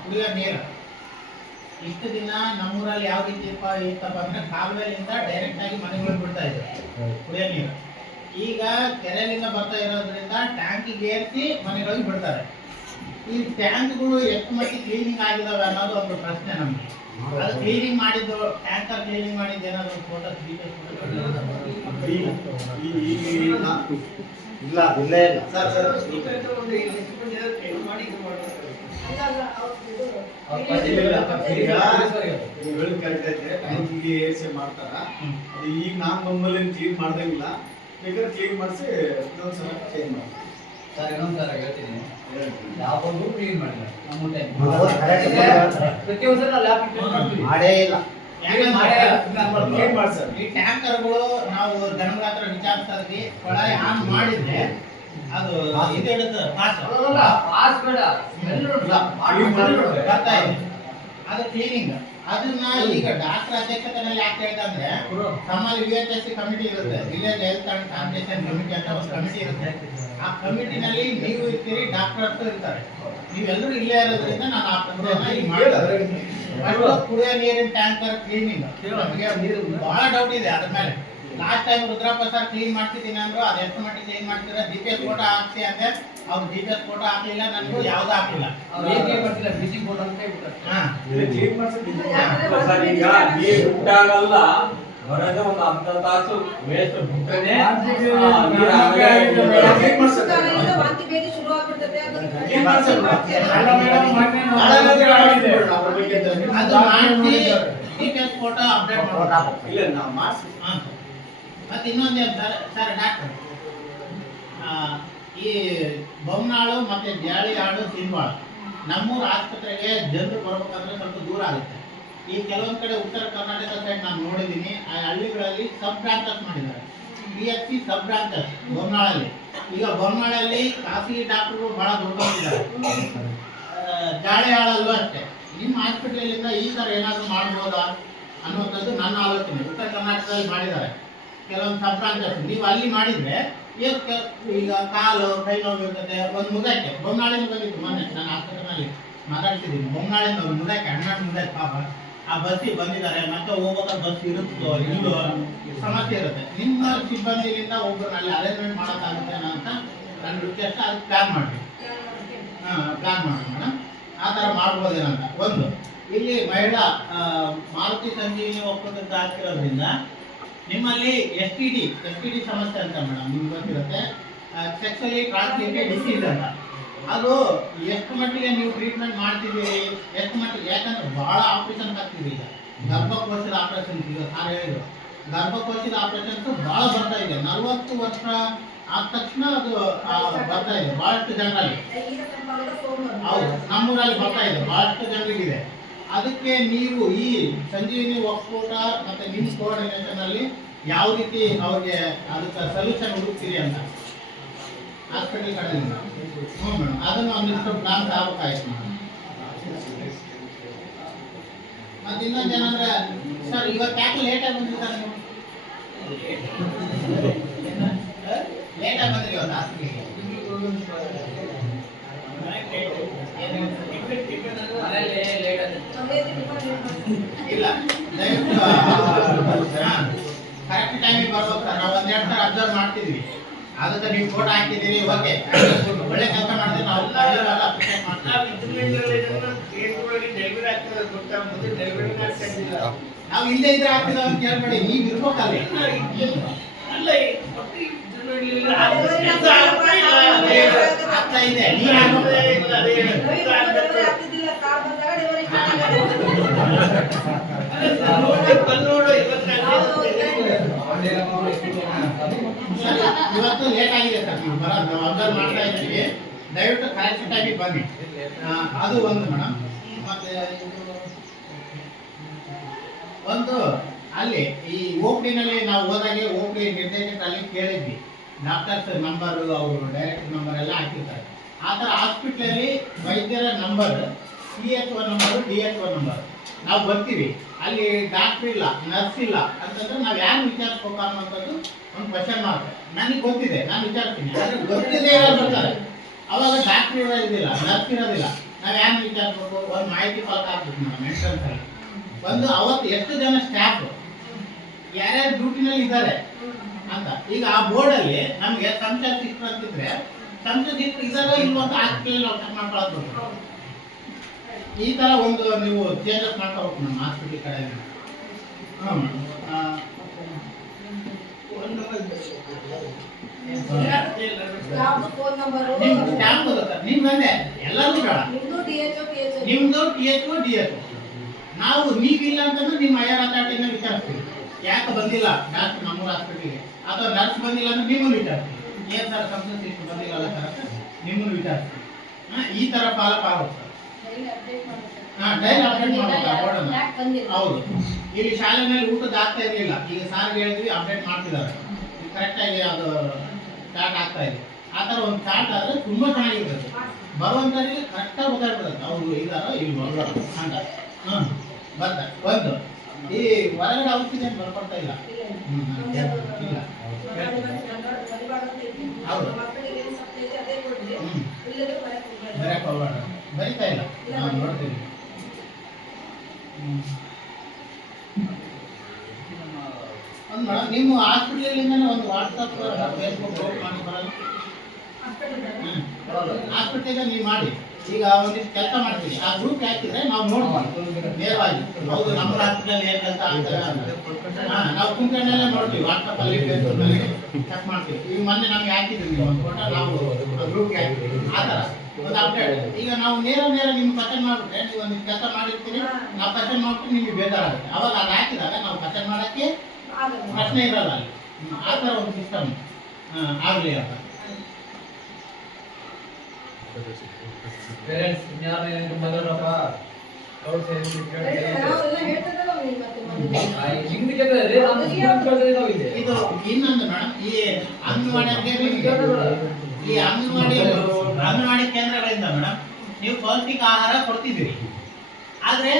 ಕುಡಿಯೋ ನೀರು ಇಷ್ಟು ದಿನ ನಮ್ಮೂರಲ್ಲಿ ಯಾವ ರೀತಿ ಇತ್ತಪ್ಪ ಅಂದ್ರೆ ಕಾಲುವೆಲಿಂದ ಡೈರೆಕ್ಟ್ ಆಗಿ ಮನೆಗಳಿಗೆ ಬಿಡ್ತಾ ಇದ್ರು ಕುಡಿಯೋ ನೀರು. ಈಗ ಕೆರೆಯಿಂದ ಬರ್ತಾ ಇರೋದ್ರಿಂದ ಟ್ಯಾಂಕಿಗೆ ಏರಿಸಿ ಮನೆಗಳಿಗೆ ಬಿಡ್ತಾರೆ. ಈ ಟ್ಯಾಂಕ್ಗಳು ಎಷ್ಟು ಮಟ್ಟಿಗೆ ಕ್ಲೀನಿಂಗ್ ಆಗಿದಾವೆ ಅನ್ನೋದು ಒಂದು ಪ್ರಶ್ನೆ ನಮ್ಗೆ. ಅದು ಕ್ಲೀನಿಂಗ್ ಮಾಡಿದ್ದು ಟ್ಯಾಂಕರ್ ಕ್ಲೀನಿಂಗ್ ಮಾಡಿದ್ದು ಏನಾದ್ರು ಫೋಟೋ ಇಲ್ಲ ಇಲ್ಲ ಸರ್ ಟ್ಯಾಂಕಿಗೆ ಏರಿಸಿ ಮಾಡ್ತಾರ. ಅದು ಈಗ ನಮ್ಮಲ್ಲಿ ಕ್ಲೀನ್ ಮಾಡ್ದಂಗಿಲ್ಲ, ಬೇಕಾದ್ರೆ ಕ್ಲೀನ್ ಮಾಡಿಸಿ ಇನ್ನೊಂದ್ಸಲ ಚೇಂಜ್ ಮಾಡಿ ಸರ್. ಇನ್ನೊಂದ್ಸಲ ಹೇಳ್ತೀನಿ, ಯಾವಾಗೂ ಕ್ಲೀನ್ ಮಾಡಿಲ್ಲ ಮಾಡೇ ಇಲ್ಲ. ಈ ಟ್ಯಾಂಕರ್ಗಳು ನಾವು ಜನಗಳ ಹತ್ರ ವಿಚಾರಿಸಿದ್ವಿ, ಕೊಳಾಯಿ ಆನ್ ಮಾಡಿದ್ರೆ ಅದು ಇದಿಡುತ್ತೆ ಬರ್ತಾ ಇದೆ. ಅದು ಕ್ಲೀನಿಂಗ್. ಅದನ್ನ ಈಗ ಡಾಕ್ಟರ್ ಅಧ್ಯಕ್ಷತೆಯಲ್ಲಿ ಯಾಕೆ ಹೇಳ್ತಂದ್ರೆ, ನಮ್ಮಲ್ಲಿ VHSC ಕಮಿಟಿ ಇರುತ್ತೆ, village health and sanitation committee ಅಂತ ಒಂದು ಕಮಿಟಿ ಇರುತ್ತೆ. ಆ ಕಮಿಟಿನಲ್ಲಿ ನೀವು ಇರ್ತೀರಿ, ಡಾಕ್ಟರ್ಸ್ ಇರ್ತಾರೆ. ನೀವೆಲ್ಲರೂ ಇಲ್ಲೇ ಇರೋದ್ರಿಂದ ನಾನು ಆ ಪ್ರಶ್ನೆಯನ್ನ ಈಗ ಮಾಡ್ತಾರೆ. ಕುಡಿಯೋ ನೀರಿನ ಟ್ಯಾಂಕರ್ ಕ್ಲೀನಿಂಗ್ ನಮಗೆ ಬಹಳ ಡೌಟ್ ಇದೆ ಅದ್ರ ಮೇಲೆ. Last time Rudrappa sir clean ಮಾಡ್ತಿದ್ದೀನಿ ಅಂದ್ರು, ಅದು ಎಷ್ಟು ಮಟ್ಟಿಗೆ ಕ್ಲೀನ್ ಮಾಡ್ತೀರಾ? GPS ಫೋಟೋ ಹಾಕ್ಸಿ ಅಂದ್ರೆ ಅವ್ರು GPS ಫೋಟೋ ಹಾಕಲಿಲ್ಲ, ನನಗೂ ಯಾವ್ದು ಹಾಕಿಲ್ಲ. ಬಿಸಿ ಫೋಟೋ ಅಂತ ಹೇಳ್ತಾರೆ. ಈಗ ನೀರು ಉಂಟಾಗಲ್ಲ ಹೊರಗೆ ಒಂದು ಅರ್ಧ ತಾಸು ವೇಸ್ಟ್ ಬಿಟ್ಟರೆ ಫೋಟೋ ಅಪ್ಡೇಟ್ ಮಾಡ್ಸಿ. ಮತ್ತೆ ಇನ್ನೊಂದೇನು ಸರ್ ಡಾಕ್ಟರ್, ಈ ಬೊಮ್ಮನಾಳು ಮತ್ತೆ ಜಾಳಿಯಾಡು ಸಿಂಬಾಳ ನಮ್ಮೂರು ಆಸ್ಪತ್ರೆಗೆ ಜನರು ಬರ್ಬೇಕಂದ್ರೆ ಸ್ವಲ್ಪ ದೂರ ಆಗುತ್ತೆ. ಈ ಕೆಲವೊಂದು ಕಡೆ ಉತ್ತರ ಕರ್ನಾಟಕ ಸೈಡ್ ನಾನು ನೋಡಿದ್ದೀನಿ, ಆ ಹಳ್ಳಿಗಳಲ್ಲಿ ಸಬ್ ಬ್ರಾಂಚಸ್ ಮಾಡಿದ್ದಾರೆ. PHC ಸಬ್ ಬ್ರಾಂಚಸ್ ಬೊಮ್ಮನಾಳಲ್ಲಿ. ಈಗ ಬೊಮ್ಮನಾಳಲ್ಲಿ ಖಾಸಗಿ ಡಾಕ್ಟರ್ಗಳು ಬಹಳ ದುಡ್ಕೊಂಡಿದ್ದಾರೆ, ಜಾಳಿಯಾಳಲ್ಲೂ ಅಷ್ಟೇ. ನಿಮ್ಮ ಹಾಸ್ಪಿಟಲಿಂದ ಈ ಥರ ಏನಾದರೂ ಮಾಡ್ಬೋದಾ ಅನ್ನುವಂಥದ್ದು ನನ್ನ ಆಲೋಚನೆ. ಉತ್ತರ ಕರ್ನಾಟಕದಲ್ಲಿ ಮಾಡಿದ್ದಾರೆ ಕೆಲವೊಂದು ಸಬ್ ಬ್ರಾಂಚಸ್. ನೀವು ಅಲ್ಲಿ ಮಾಡಿದ್ರೆ ಈಗ ಕಾಲು ಕೈ ನೋವು ಇರ್ತದೆ. ಒಂದು ಮುದಕ್ಕೆ ಬೊಮ್ಮನಾಳಿಂದ ಬಂದಿತ್ತು ಮೊನ್ನೆ, ನಾನು ಆಸ್ಪತ್ರೆಯಲ್ಲಿ ಮಾತಾಡ್ತಿದ್ದೀನಿ. ಬೊಮ್ಮನಾಳಿಂದ ಒಂದು ಮುದಕ್ಕೆ 12 ಮುದಕ್ಕೆ ಪಾಪ ಆ ಬಸ್ಸಿಗೆ ಬಂದಿದ್ದಾರೆ. ಮತ್ತೆ ಹೋಗ್ಬೇಕಾದ್ರೆ ಬಸ್ ಇರುತ್ತೋ ಇಲ್ಲೋ ಸಮಸ್ಯೆ ಇರುತ್ತೆ. ನಿಮ್ಮ ಸಿಬ್ಬಂದಿಯಿಂದ ಒಬ್ಬರನ್ನ ಅಲ್ಲಿ ಅರೇಂಜ್ಮೆಂಟ್ ಮಾಡೋಕ್ಕಾಗುತ್ತೆ ಅಂತ ನನ್ನ ರಿಕ್ವೆಸ್ಟ್. ಅದಕ್ಕೆ ಪ್ಲಾನ್ ಮಾಡಿ ಮೇಡಮ್, ಆ ಥರ ಮಾಡ್ಬೋದೇನಂತ. ಒಂದು ಇಲ್ಲಿ ಮಹಿಳಾ ಮಾರುತಿ ಸಂಜೀವಿನಿ ಒಪ್ಪಂದಕ್ಕೆ ಹಾಕಿರೋದ್ರಿಂದ ನಿಮ್ಮಲ್ಲಿ STD ಸಮಸ್ಯೆ ಅಂತ ಮೇಡಮ್ ನಿಮ್ಗೆ ಗೊತ್ತಿರುತ್ತೆ, ಸೆಕ್ಸುವಲಿ ಟ್ರಾನ್ಸ್ಮಿಟೆಡ್ ಡಿಸೀಸ್ ಅಂತ. ಅದು ಎಷ್ಟು ಮಟ್ಟಿಗೆ ನೀವು ಟ್ರೀಟ್ಮೆಂಟ್ ಮಾಡ್ತಿದ್ದೀರಿ, ಎಷ್ಟು ಮಟ್ಟಿಗೆ? ಯಾಕಂದ್ರೆ ಬಹಳ ಆಪರೇಷನ್ ಆಗ್ತಿದೆ ಈಗ. ಗರ್ಭಕೋಶದ ಆಪರೇಷನ್ಸ್ ಈಗ ಸಾರ್ ಹೇಳಿದ್ರು, ಗರ್ಭಕೋಶದ ಆಪರೇಷನ್ಸ್ ಬಹಳ ಬರ್ತಾ ಇದೆ. 40 ವರ್ಷ ಆದ ತಕ್ಷಣ ಅದು ಬರ್ತಾ ಇದೆ ಬಹಳಷ್ಟು ಜನರಲ್ಲಿ. ಹೌದು, ನಮ್ಮೂರಲ್ಲಿ ಬರ್ತಾ ಇದೆ, ಬಹಳಷ್ಟು ಜನರಿಗಿದೆ. ಅದಕ್ಕೆ ನೀವು ಈ ಸಂಜೀವಿನಿ ಒಕ್ಕೂಟ ಮತ್ತೆ ನಿಮ್ಮ ಕೋಆರ್ಡಿನೇಷನ್ ಅಲ್ಲಿ ಯಾವ ರೀತಿ ಅವ್ರಿಗೆ ಅದಕ್ಕೆ ಸೊಲ್ಯೂಷನ್ ಹುಡುಕ್ತೀರಿ ಅಂತ ಹಾಸ್ಪಿಟಲ್ ಕಡೆಯಿಂದ. ಮೇಡಮ್, ಅದನ್ನು ಒಂದಿಷ್ಟು ಪ್ಲಾನ್ ಆಗ್ಬೇಕಾಯ್ತು ಮೇಡಮ್. ಮತ್ತೆ ಇನ್ನೊಂದು ಏನಂದ್ರೆ ಸರ್, ಇವತ್ತು ಯಾಕೆ ಲೇಟಾಗಿ ಬಂದಿರ್ತಾರೆ ನೀವು? ಲೇಟಾಗಿ ಬಂದ್ರಿ ಇವತ್ತು ಹಾಸ್ಪಿಟಲ್ಗೆ? ಇಲ್ಲ, ದಯವಿಟ್ಟು ಕರೆಕ್ಟ್ ಟೈಮಿಗೆ ಬರ್ಬೇಕು ಸರ್. ನಾವು ಒಂದೆರಡು ಸಲ ಅಬ್ಸರ್ವ್ ಮಾಡ್ತಿದ್ವಿ, ಅದಕ್ಕೆ ನೀವು ಫೋಟೋ ಹಾಕಿದ್ದೀರಿ. ಓಕೆ, ಒಳ್ಳೆ ಕೆಲಸ ಮಾಡಿದ್ರೆ ನಾವು ನಾವು ಇಲ್ಲೇ ಇದ್ರೆ ಆಗ್ತಿದ ಅಂತ ಕೇಳ್ಬೇಡಿ, ನೀವು ಇರ್ಬೇಕಲ್ಲ. ಆಗ್ತಾ ಇದೆ, ಇವತ್ತು ಲೇಟ್ ಆಗಿದೆ ಸರ್, ನೀವು ಬರೋದು ಅಬ್ಸರ್ವ್ ಮಾಡ್ತಾ ಇದ್ದೀವಿ. ದಯವಿಟ್ಟು ಕರೆಕ್ಟ್ ಟೈಮಿಗೆ ಬನ್ನಿ. ಅದು ಒಂದು ಮೇಡಮ್. ಮತ್ತೆ ಒಂದು ಅಲ್ಲಿ ಈ OPD-ನಲ್ಲಿ ನಾವು ಹೋದಾಗೆ OPD ನಿರ್ದೇಶಕರಲ್ಲಿ ಕೇಳಿದ್ವಿ, ಡಾಕ್ಟರ್ಸ್ ನಂಬರ್, ಅವರು ಡೈರೆಕ್ಟರ್ ನಂಬರ್ ಎಲ್ಲ ಹಾಕಿರ್ತಾರೆ. ಆ ಥರ ಹಾಸ್ಪಿಟ್ಲಲ್ಲಿ ವೈದ್ಯರ number, CH1 number, DH1 number ನಾವು ಬರ್ತೀವಿ, ಅಲ್ಲಿ ಡಾಕ್ಟ್ರ್ ಇಲ್ಲ, ನರ್ಸ್ ಇಲ್ಲ ಅಂತಂದ್ರೆ ನಾವು ಯಾರು ವಿಚಾರಿಸ್ಬೇಕು ಅನ್ನೋಂಥದ್ದು ಒಂದು ಕ್ವಶನ್ ಮಾರ್ಕ್. ನನಗೆ ಗೊತ್ತಿದೆ, ನಾನು ವಿಚಾರಿಸ್ತೀನಿ. ಆದರೆ ಗೊತ್ತಿದೆ ಯಾರು ಬರ್ತಾರೆ, ಅವಾಗ ಡಾಕ್ಟ್ರ್ ಇರೋದಿಲ್ಲ, ನರ್ಸ್ ಇರೋದಿಲ್ಲ, ನಾವು ಯಾರು ವಿಚಾರಿಸ್ಬೇಕು, ಒಂದು ಮಾಹಿತಿ ಫಲಕ ಹಾಕ್ಬೇಕು ಮೇಡಮ್ ಎಂಟ್ರೆನ್ಸ್ ಅಲ್ಲಿ. ಒಂದು ಅವತ್ತು ಎಷ್ಟು ಜನ ಸ್ಟಾಫ್ ಯಾರ್ಯಾರು ಡ್ಯೂಟಿನಲ್ಲಿ ಇದ್ದಾರೆ ಅಂತ. ಈಗ ಆ ಬೋರ್ಡಲ್ಲಿ ನಮಗೆ ಸಂಶಯ ಸಿಸ್ಟರ್ ಅಂತಿದ್ರೆ ಸಂಶಯ ಸಿಸ್ಟರ್ ಇದಾರೋ ಇಲ್ವೋ ಅಂತ ಹಾಸ್ಪಿಟಲ್ ನಾವು ಚೆಕ್ ಮಾಡ್ಕೊಳ್ಳೋದು. ಈ ತರ ಒಂದು ನೀವು ಚೇಂಜಸ್ ಮಾಡ್ಕೋಬೇಕು ನಮ್ಮ ಹಾಸ್ಪಿಟಲ್ ಕಡೆ. ಫೋನ್ ನಂಬರು ನಿಮ್ ಸ್ಟಾಫ್ ನಿಮ್ದಂದೆ ಎಲ್ಲರೂ ಬೇಡ, ನಿಮ್ದು DHO PHO ನಿಮ್ದು THO DHO. ನಾವು ನೀವಿಲ್ಲ ಅಂತಂದ್ರೆ ನಿಮ್ಮ ಐಆರ್ ಅಥಾರಿಟಿನ ವಿಚಾರಿಸ್ತೀವಿ, ಯಾಕೆ ಬಂದಿಲ್ಲ ಡಾಕ್ಟರ್ ನಮ್ಮೂರ ಹಾಸ್ಪಿಟಲ್ಗೆ, ಅಥವಾ ನರ್ಸ್ ಬಂದಿಲ್ಲ ಅಂದ್ರೆ ನಿಮ್ಮನ್ನು ವಿಚಾರಿಸ್ತೀವಿ, ಏನ್ ಸರ್ ಸಂಸ್ಥೆ ಇಷ್ಟು ಬಂದಿಲ್ಲ ಅಲ್ಲ ಸರ್ ಅಂತ ನಿಮ್ಮನ್ನು ವಿಚಾರಿಸ್ತೀವಿ. ಈ ತರ ಫಾಲೋ ಆಗುತ್ತೆ ಸರ್. ಡೈಲಿ ಅಪ್ಡೇಟ್ ಮಾಡುತ್ತೆ. ಡೈಲಿ ಅಪ್ಡೇಟ್ ಮಾಡ್ಬೇಕು ಬೋರ್ಡನ್ನ. ಯಾಕೆ ಬಂದಿಲ್ಲ? ಹೌದು, ಇಲ್ಲಿ ಶಾಲೆನಲ್ಲಿ ಊಟದ ಆಗ್ತಾ ಇರಲಿಲ್ಲ, ಈಗ ಸಾರ್ ಹೇಳಿದ್ವಿ ಅಪ್ಡೇಟ್ ಮಾಡ್ತಿದ್ದಾರೆ, ಕರೆಕ್ಟಾಗಿ ಅದು ಸ್ಟಾರ್ಟ್ ಆಗ್ತಾ ಇದೆ. ಆ ಥರ ಒಂದು ಸ್ಟಾರ್ಟ್ ಆದರೆ ತುಂಬ ಚೆನ್ನಾಗಿರ್ತದೆ, ಬರುವಂಥವ್ರಿಗೆ ಕರೆಕ್ಟಾಗಿ ಗೊತ್ತಾಗ್ತದೆ ಅವರು ಇದಾರೋ ಇಲ್ವೋ ಅಂತ. ಬರ್ತಾರೆ. ಒಂದು ಈ ಹೊರಗಡೆ ಔಷಧಿ ಏನು ಬರ್ಕೊಡ್ತಾ ಇಲ್ಲ. ಇಲ್ಲ. ಹೌದು. ಬರೆಯಕ್ಕೆ ಹೋಗ್ಬೇಡ, ಬರಿತಾ ಇಲ್ಲ, ನಾವು ನೋಡ್ತೀವಿ. ಒಂದು ಮೇಡಮ್ ನಿಮ್ಮ ಹಾಸ್ಪಿಟಲಿಂದನೇ ಒಂದು ವಾಟ್ಸಪ್ ಫೇಸ್ಬುಕ್ ಗ್ರೂಪ್ ಮಾಡಿ ಬರಲ್ಲ? ಹಾಸ್ಪಿಟಲಿಗೆ ನೀವು ಮಾಡಿ, ಈಗ ಒಂದಿಷ್ಟು ಕೆಲಸ ಮಾಡ್ತೀವಿ, ಆ ಗ್ರೂಪ್ ಹಾಕಿದ್ರೆ ನಾವು ನೋಡ್ತೀವಿ ನೇರವಾಗಿ. ಹೌದು, ನಮ್ಮ ಹಾಸ್ಪಿಟಲ್ ಏನು ಕೆಲಸ ಆಗ್ತದೆ ಅಂತ ನಾವು ಕುಂತ್ಕೊಂಡಲ್ಲೇ ನೋಡ್ತೀವಿ, ವಾಟ್ಸಪ್ಪಲ್ಲಿ ಫೇಸ್ಬುಕ್ಕಲ್ಲಿ ಚೆಕ್ ಮಾಡ್ತೀವಿ. ಈಗ ಮೊನ್ನೆ ನಮ್ಗೆ ಹಾಕಿದ್ವಿ ನೀವು ಒಂದು ಫೋಟೋ, ನಾವು ಗ್ರೂಪ್ಗೆ ಹಾಕಿದ್ವಿ. ಆ ಥರ ಒಂದು ಅಪ್ಡೇಟ್. ಈಗ ನಾವು ನೇರ ನಿಮ್ಗೆ ಪಸಂದ್ ಮಾಡಿಬಿಟ್ರೆ ನೀವು ಒಂದಿಷ್ಟು ಕೆಲಸ ಮಾಡಿರ್ತೀರಿ, ನಾವು ಪಸಂದ್ ಮಾಡ್ತೀವಿ, ನಿಮಗೆ ಬೇಜಾರಾಗುತ್ತೆ. ಅವಾಗ ಅದು ಹಾಕಿದಾಗ ನಾವು ಪಸಂದ್ ಮಾಡೋಕ್ಕೆ ಪ್ರಶ್ನೆ ಇರಲ್ಲ ಅಲ್ಲಿ. ಆ ಥರ ಒಂದು ಸಿಸ್ಟಮ್ ಆಗಲಿ ಅಂತ. ಪೇರೆಂಟ್ಸ್ ಇನ್ಯಾರು ಬಂದ್ರಪ್ಪ ಅವ್ರು ಸೇರಿ ನಾವೆಲ್ಲ ಹೇಳ್ತಿದ್ದಲ್ಲ ಅವ್ನಿಗೆ ಮತ್ತೆ ಮೊದಲು. ಹಿಂಗೆ ಕೇಳಿದ್ರೆ ನಾವು ನಾವು ಇದೆ ಇದು ಇನ್ನೊಂದು ಮೇಡಮ್, ಈ ಅಂಗನವಾಡಿ ಕೇಂದ್ರಗಳಿಂದ ಮೇಡಮ್ ನೀವು ಪೌಷ್ಟಿಕ ಆಹಾರ ಕೊಡ್ತಿದ್ದೀರಿ, ಆದರೆ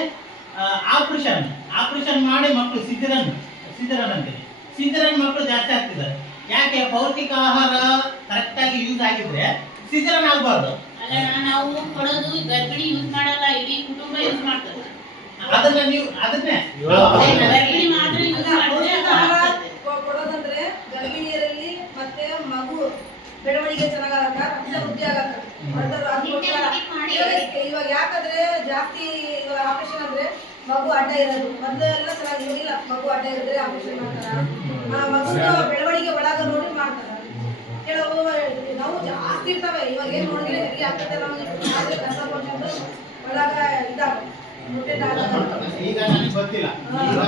ಆಪರೇಷನ್ ಮಾಡಿ ಮಕ್ಕಳು ಸಿಜರನ್ ಅಂತೀವಿ, ಸಿಜರನ್ ಮಕ್ಕಳು ಜಾಸ್ತಿ ಆಗ್ತಿದ್ದಾರೆ. ಯಾಕೆ? ಪೌಷ್ಟಿಕ ಆಹಾರ ಕರೆಕ್ಟಾಗಿ ಯೂಸ್ ಆಗಿದ್ರೆ ಸಿಜರನ್ ಆಗಬಾರ್ದು. ನಾವು ಕೊಡೋದು ಗರ್ಭಿಣಿ ಯೂಸ್ ಮಾಡಲ್ಲ, ಇಡೀ ಕುಟುಂಬ ಯೂಸ್ ಮಾಡ್ತಾರೆ. ಅದನ್ನೇ ಗರ್ಭಿಣಿ ಮಾತ್ರ ಯೂಸ್ ಮಾಡಿದ್ರೆ ಅದು ಆಗ್ತದೆ. ಕೊಡೋದಂದ್ರೆ ಗರ್ಭಿಣಿಯರಲ್ಲಿ ಮತ್ತೆ ಮಗು ಬೆಳವಣಿಗೆ ಚೆನ್ನಾಗಾಗಕ್ಕ, ರಕ್ತ ವೃದ್ಧಿ ಆಗಕ್ಕ. ಇವಾಗ ಯಾಕಂದ್ರೆ ಜಾಸ್ತಿ ಇವಾಗ ಆಪರೇಷನ್ ಅಂದ್ರೆ ಮಗು ಅಡ್ಡ ಇರೋದು, ಮೊದಲೆಲ್ಲ ಚೆನ್ನಾಗಿ ಇರಲಿಲ್ಲ. ಮಗು ಅಡ್ಡ ಇರಿದ್ರೆ ಆಪರೇಷನ್ ಮಾಡ್ತಾರ, ಮಗುನ ಬೆಳವಣಿಗೆ ಒಳಗ ನೋಡಿ ಮಾಡ್ತಾರ. ಕೆಲವು ನಾವು ಜಾಸ್ತಿ ಇರ್ತವೆ. ಇವಾಗ ಏನ್ ನೋಡಿದ್ರೆ ಹೆರಿಗೆ ಆಗ್ತದೆ, ನಮ್ಗೆ ಕಸ ಕೊಟ್ಟು ಒಳಗ ಇದಾಗ ಈಗ ನನಗೆ ಗೊತ್ತಿಲ್ಲ. ಈಗ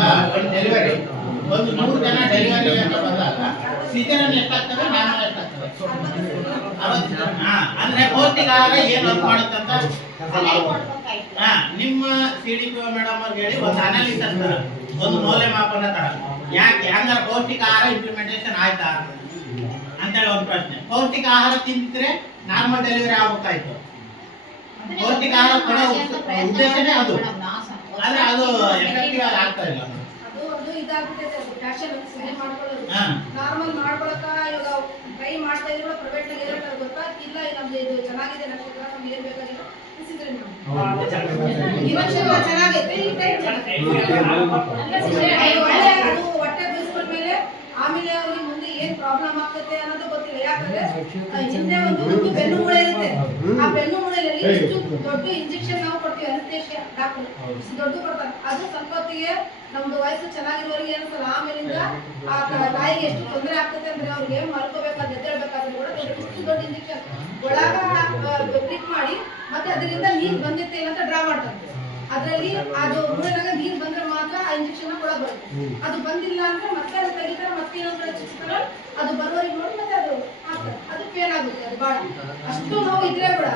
ಡೆಲಿವರಿ ಒಂದು 100 ಜನ ಡೆಲಿವರಿ ಅಂತ ಬಂದಾಗ ಸಿಜರನ್ ಎಷ್ಟಾಗ್ತದೆ, ನಾರ್ಮಲ್ ಎಷ್ಟಾಗ್ತದೆ? ಅಂದ್ರೆ ಪೌಷ್ಟಿಕ ಆಹಾರ ಏನು ವರ್ಕ್ ಮಾಡುತ್ತೆ ಅಂತ ನಿಮ್ಮ CDPO ಮೇಡಮ್ ಅವ್ರಿಗೆ ಹೇಳಿ ಒಂದು ಅನಾಲಿಸಿಸ್ ತರ, ಒಂದು ಮೌಲ್ಯಮಾಪನ ತರ, ಯಾಕೆ ಹಂಗಾರೆ ಪೌಷ್ಟಿಕ ಆಹಾರ ಇಂಪ್ಲಿಮೆಂಟೇಷನ್ ಆಯ್ತಾ ಅಂತೇಳಿ ಒಂದು ಪ್ರಶ್ನೆ. ಪೌಷ್ಟಿಕ ಆಹಾರ ತಿಂತಿದ್ರೆ ನಾರ್ಮಲ್ ಡೆಲಿವರಿ ಆಗ್ಬೇಕಾಯ್ತು. ಪೌಷ್ಟಿಕ ಆಹಾರ ಕೊಡೋ ಉದ್ದೇಶನೇ ಅದು, ಆದ್ರೆ ಅದು ಎಫೆಕ್ಟಿವ್ ಆಗಿ ಆಗ್ತಾ ಇಲ್ಲ. ಅದು ಇದಾಗ್ಬಿಟ್ಟೈತೆ. ಫ್ಯಾಷನ್ ಸರಿ ಮಾಡ್ಕೊಳ್ಳೋದು ನಾರ್ಮಲ್ ಮಾಡ್ಕೊಳಕ ಇವಾಗ ಟ್ರೈ ಮಾಡ್ತಾ ಇದ್ರು ಪ್ರೈವೇಟ್ ನಾಗ ಇರೋ ಗೊತ್ತಾಗ್ತಿಲ್ಲ. ನಮ್ದು ಇದು ಚೆನ್ನಾಗಿದೆ, ನಕ್ಷತ್ರ ನಮ್ಗೆ ಏನ್ ಬೇಕಾಗಿಲ್ಲ ಚೆನ್ನಾಗೈತೆ. ಅದು ಹೊಟ್ಟೆ ಬೀಸ್ಕೊಂಡ ಮೇಲೆ ಆಮೇಲೆ ಅವ್ರಿಗೆ ಮುಂದೆ ಏನ್ ಪ್ರಾಬ್ಲಮ್ ಆಗ್ತದೆ ಅನ್ನೋದು ಗೊತ್ತಿಲ್ಲ. ಯಾಕಂದ್ರೆ ಹಿಂದೆ ಒಂದು ಬೆನ್ನು ಮೂಳೆ ಇರುತ್ತೆ, ಆ ಬೆನ್ನು ಮೂಳೆಯಲ್ಲಿ ಇಷ್ಟು ದೊಡ್ಡ ಇಂಜೆಕ್ಷನ್ ನಾವು ಕೊಡ್ತೀವಿ, ಅನಸ್ತೇಷಿಯಾ ಡಾಕ್ಟರ್ ದೊಡ್ಡ ಕೊಡ್ತಾರೆ. ಅದು ಸ್ವಲ್ಪ ಹೊತ್ತಿಗೆ ನಮ್ದು ವಯಸ್ಸು ಚೆನ್ನಾಗಿರೋರಿಗೆ ಏನಿಸಲ್ಲ, ಆಮೇಲಿಂದ ಆ ತಾಯಿಗೆ ಎಷ್ಟು ತೊಂದರೆ ಆಗ್ತದೆ ಅಂದ್ರೆ ಅವ್ರಿಗೆ ಮಲ್ಕೋಬೇಕಾದ್ರೆ ಎದ್ದೇಳ್ಬೇಕಾದ್ರೆ ಕೂಡ ಇಷ್ಟು ದೊಡ್ಡ ಇಂಜೆಕ್ಷನ್ ಒಳಗ ಕ್ಲಿಕ್ ಮಾಡಿ ಮತ್ತೆ ಅದರಿಂದ ನೀರು ಬಂದಿತ್ತೆ ಅಂತ ಡ್ರಾ ಮಾಡ್ತಾರೆ. ಅದರಲ್ಲಿ ಅದು ಮೂಳೆನಾಗ ನೀರು ಬಂದ್ರೆ ಮಾತ್ರ ಆ ಇಂಜೆಕ್ಷನ್ ಕೊಡಕ್ ಬರುತ್ತೆ. ಅದು ಬಂದಿಲ್ಲ ಅಂದ್ರೆ ಮತ್ತೆ ಅದು ತೆಗಿತಾರೆ, ಮತ್ತೆ ಏನಾದ್ರು ಚಿಕ್ತಾರೆ, ಅದು ಬರೋರಿಗೆ ನೋಡಿ ಮತ್ತೆ ಅದು ಆಗ್ತದೆ. ಅದು ಪೇನ್ ಆಗುತ್ತೆ, ಅದು ಬಾಳ ಅಷ್ಟು ನೋವು ಇದ್ರೆ ಕೂಡ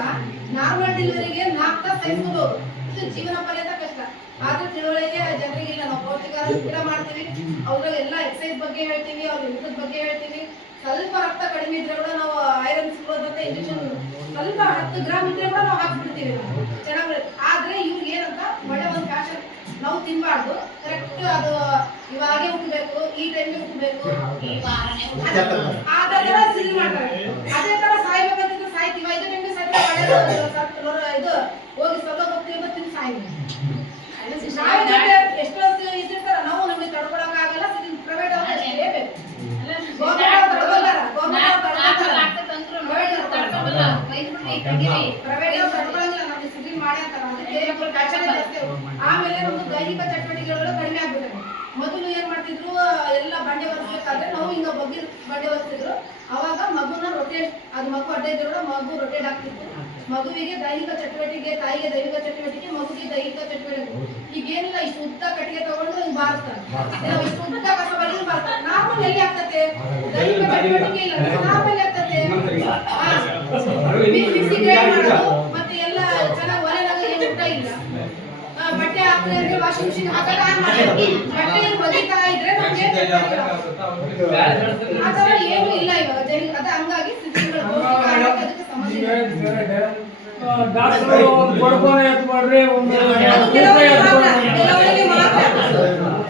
ನಾರ್ಮಲ್ ಡೆಲಿವರಿಗೆ 4 ತಾಸು ಸಹಿಸ್ಕೊಂಡು ಇದು ಜೀವನ ಪರ್ಯಂತ ಕಷ್ಟ. ಆದ್ರೆ ತಿಳುವಳಿಕೆ ಜನರಿಗೆ ಇಲ್ಲ. ನಾವು ಪೌಷ್ಟಿಕಾಹಾರ ಗಿಡ ಮಾಡ್ತೀವಿ, ಅವ್ರಲ್ಲಿ ಎಲ್ಲ ಎಕ್ಸಸೈಸ್ ಬಗ್ಗೆ ಹೇಳ್ತೀವಿ, ಅವ್ರ ಊಟದ ಬಗ್ಗೆ ಹೇಳ್ತೀವಿ. ಸ್ವಲ್ಪ ರಕ್ತ ಕಡಿಮೆ ಇದ್ರೆ ಕೂಡ ನಾವು ಐರನ್ ಸಿಗೋದಂತೆ ಇಂಜೆಕ್ಷನ್ ಸ್ವಲ್ಪ 10 ಗ್ರಾಮ್ ಇದ್ರೆ ಕೂಡ ನಾವು ಹಾಕ್ಬಿಡ್ತೀವಿ, ಚೆನ್ನಾಗಿ. ಆದ್ರೆ ಇವ್ರಿಗೆ ಏನಂತ ಒಳ್ಳೆ ಒಂದು ಫ್ಯಾಷನ್, ನಾವು ತಿನ್ಬಾರ್ದು, ಕರೆಕ್ಟ್ ಅದು ಇವಾಗೆ ಹುಟ್ಟಬೇಕು, ಈ ಟೈಮ್ಗೆ ಹುಟ್ಟಬೇಕು, ಆ ತರ ಸಿಲ್ ಮಾಡ್ತಾರೆ. ಅದೇ ತರ ಸಾಯ್ಬೇಕಂತಿದ್ರೆ ಸಾಯ್ತೀವಿ, 5 ಗಂಟೆ ಸಾಯ್ತೀವಿ, ಇದು ಹೋಗಿ ಸ್ವಲ್ಪ ನಾವೇ ಜೊತೆ ಎಷ್ಟೋ ಇದ್ದಿರ್ತಾರ, ನಾವು ನಮಗೆ ತಡ್ಕೊಳಕ್ ಆಗಲ್ಲ, ಪ್ರೈವೇಟ್ ಅವ್ರಿಗೆ ಬೇಕು. ಆಮೇಲೆ ನಮ್ದು ದೈಹಿಕ ಚಟುವಟಿಕೆಗಳು ಕಡಿಮೆ ಆಗ್ಬಿಟ್ಟವೆ. ಮೊದಲು ಏನ್ ಮಾಡ್ತಿದ್ರು, ಎಲ್ಲ ಬಂಡೆ ಒರೆಸ್ಬೇಕಾದ್ರೆ ನಾವು ಹಿಂಗ ಬಗ್ಗೆ ಬಂಡೆ ಒರೆಸ್ತಿದ್ರು. ಅವಾಗ ಮಗುನ ರೊಟೇಟ್, ಅದು ಮಗು ಅಡ್ಡ ಇದ್ರು ಮಗು ರೊಟೇಟ್ ಆಗ್ತಿತ್ತು. ಮಗುವಿಗೆ ದೈಹಿಕ ಚಟುವಟಿಕೆ, ತಾಯಿಗೆ ದೈಹಿಕ ಚಟುವಟಿಕೆ, ಮಗುವಿಗೆ ದೈಹಿಕ ಚಟುವಟಿಕೆ. ಈಗೇನಿಲ್ಲ, ಇಷ್ಟು ಉದ್ದ ಕಟ್ಟಿಗೆ ತಗೊಂಡು ಹಿಂಗ್ ಬಾರಿಸ್ತಾರೆ, ಇಷ್ಟು ಉದ್ದ ಕಸ ಬರೀ ಬಾರ್ತಾರೆ. ನಾರ್ಮಲ್ ಎಲ್ಲಿ ಆಗ್ತದೆ? ದೈಹಿಕ ಚಟುವಟಿಕೆ ಇಲ್ಲ, ನಾರ್ಮಲ್ ಆಗ್ತದೆ. ಬಿಸಿ ಗ್ರೈಂಡ್ ಮಾಡೋದು, ಮತ್ತೆ ಎಲ್ಲ ಚೆನ್ನಾಗಿ ಒಲೆನಾಗ ಏನು ಊಟ ಇಲ್ಲ. ಬಟ್ಟೆ ಹಾಕ್ರೆ ಅಂದ್ರೆ ವಾಷಿಂಗ್ ಮಿಷಿನ್ ಹಾಕಲ್ಲ, ಬಟ್ಟೆ ಒಗಿತಾ ಇದ್ರೆ ನಮ್ಗೆ ಆ ಥರ ಏನೂ ಇಲ್ಲ ಇವಾಗ. ಅದ ಹಂಗಾಗಿ ಸ್ಥಿತಿಗಳು ಅದಕ್ಕೆ ಸಮಸ್ಯೆ ಇದೆ.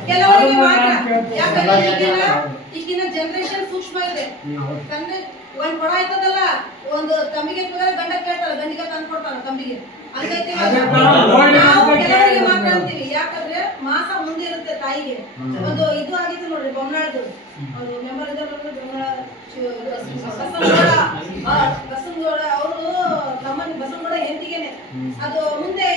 ಕೆಲವರಿಗೆ ಮಾತ್ರ. ಯಾಕಂದ್ರೆ ಈಗಿನ ಜನರೇಷನ್ ಸೂಕ್ಷ್ಮ ಇದೆ. ತಂದೆ ಒಂದ್ ಕೊಡ ಆಯ್ತದಲ್ಲ, ಒಂದು ತಂಬಿಗೆ ತಗೋದ್ರೆ ಗಂಡ ಕೇಳ್ತಾರ, ಗಂಡಿಗೆ ತಂದು ಕೊಡ್ತಾರ ತಂಬಿಗೆ. ಹಂಗೈತಿ ನಾವು ಕೆಲವರಿಗೆ ಮಾತ್ರ ಅಂತೀವಿ. ಯಾಕಂದ್ರೆ ಮಾಸ ಮುಂದೆ ಇರುತ್ತೆ ತಾಯಿಗೆ. ಒಂದು ಇದು ಆಗಿತ್ತು ನೋಡ್ರಿ, ಬೊಮ್ಮನಾಳದು ಅವರು ಮೆಂಬರ್ ಇದ್ದಾರೆ, ಬಸವನಗೌಡ ಅವರು ತಮ್ಮನ ಬಸವನಗೌಡ ಹೆಂಡತಿಗೆನೆ ಅದು ಮುಂದೆ